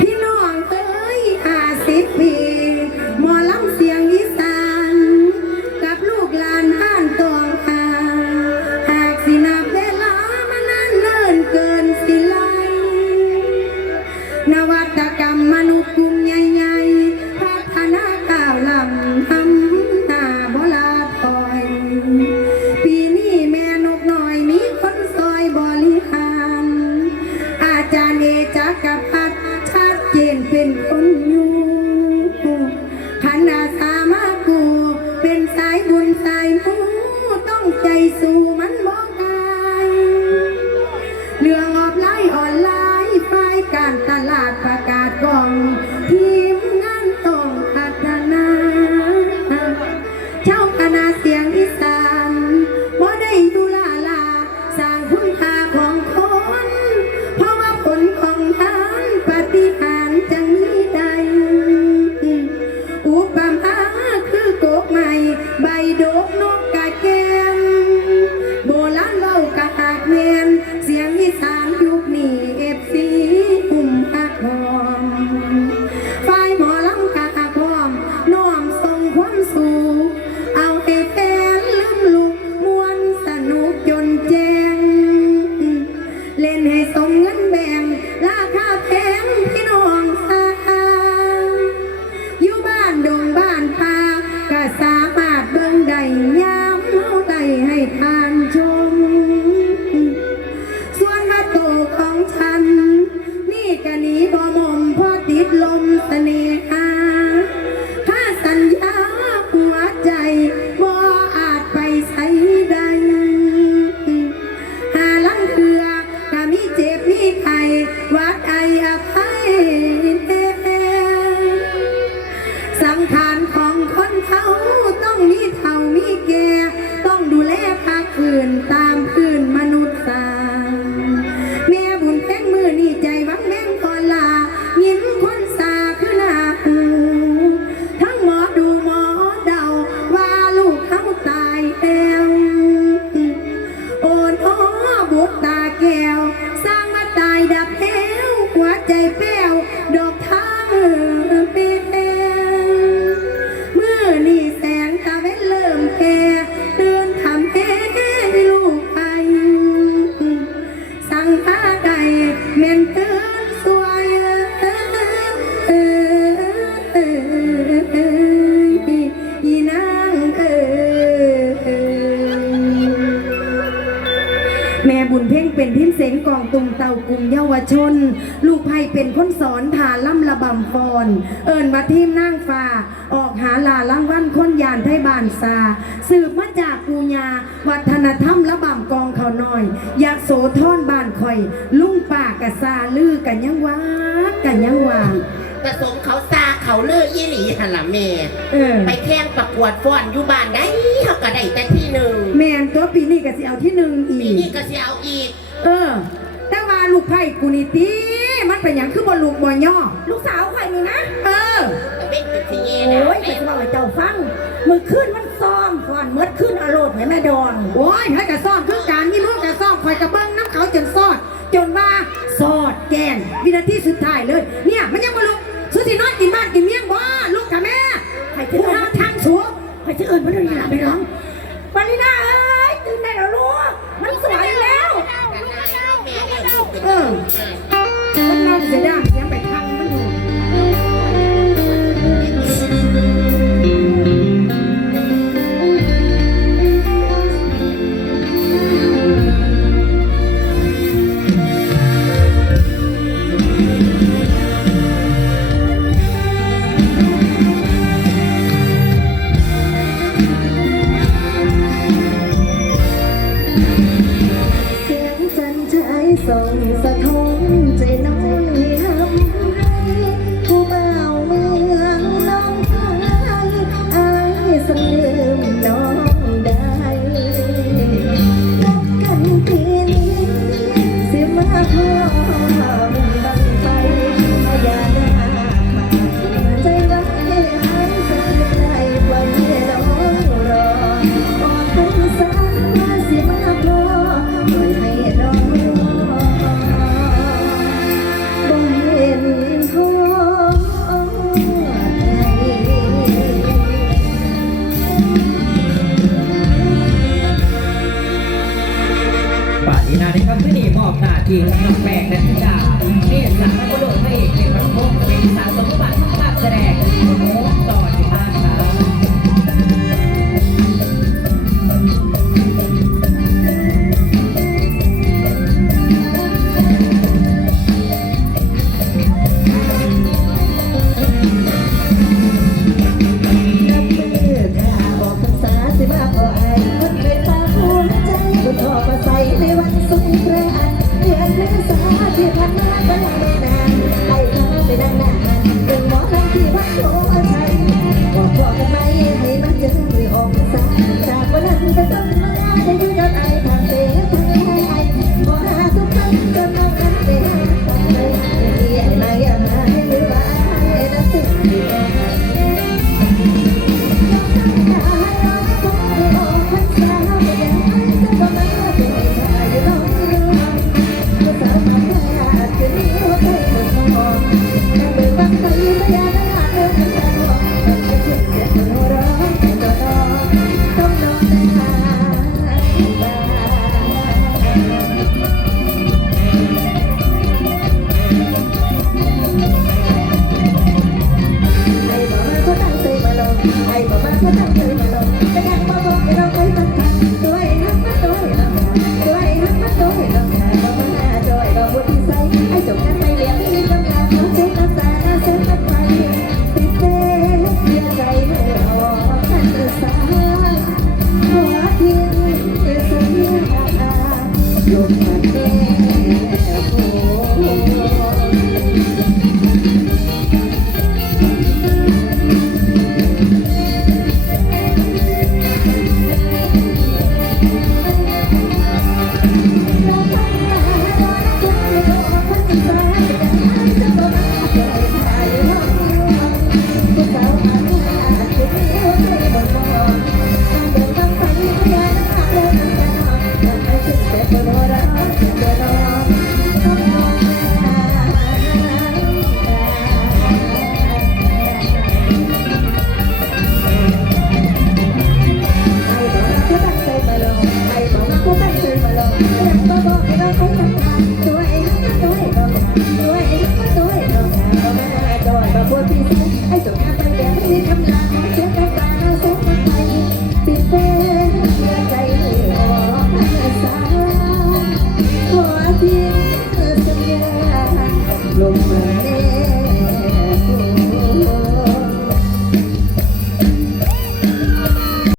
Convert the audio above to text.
พี่น้องเอ้ยห้าสิบปีหมอลำเสียงอีสาน กับลูกหลานบ้านตองหาหากสินับเวลามานานเนิ่นเกินสิไลนวัตกรรมมนุษย์กลุ่มใหญ่ เป็นคนอยู่ขันอาสามากูเป็นสายบุญสายมูต้องใจสู้ ล เพ่งเป็นพิมเสงกองตุงเต่ากลุ่มเยาวชน ลูกไผ่เป็นคนสอนทาล่ำระบำฟอน เอิญมาทีมนั่งฟ้า ออกหาลาล่างวันคนยานไทยบานซา สืบมาจากปูญาวัฒนธรรมระบำกองเขาน้อยยะโสธรบ้านคอย ลุงป่ากะซาลือกันยังว่ากันยังว่าผสมเขาซาเขาเลือยี่หลีหันละแม่เออไปแข่งประกวดฟ้อนอยู่บ้านได้เขาก็ได้แต่ที่หนึ่ง แมนตัวปีนี้ก็สิเอาที่หนึ่งอีปีก นี้ก็สิเอาอีก เออ แต่ว่าลูกไผ่กูนี่ตีมันเป็นอย่างคือบอลูกบอย่อ ลูกสาวใครนี่นะ เออแต่เป็นคือที่เย่โอ้นะยแต่จะบอกให้เจ้าฟัง มือขึ้นมันซ้อมก่อนเมื่อขึ้นอารมณ์ให้แม่ดอนโอ้ยให้กระซ่อนคือการมีลูกกระซ่อนคอยกระเบิ้งน้ำเขาจนซอด จนว่าซอดแกงวินาทีสุดท้ายเลย เนี่ยมันยังมาลุกสุดที่นอนกินบ้านกินเมี่ยงว่าลูกกับแม่ใครจะผู้เอิหาญทางสัวใครจะเอิญมันเรื่องนี้ล่ะไปร้อง คือจังแปลกและที่าง Your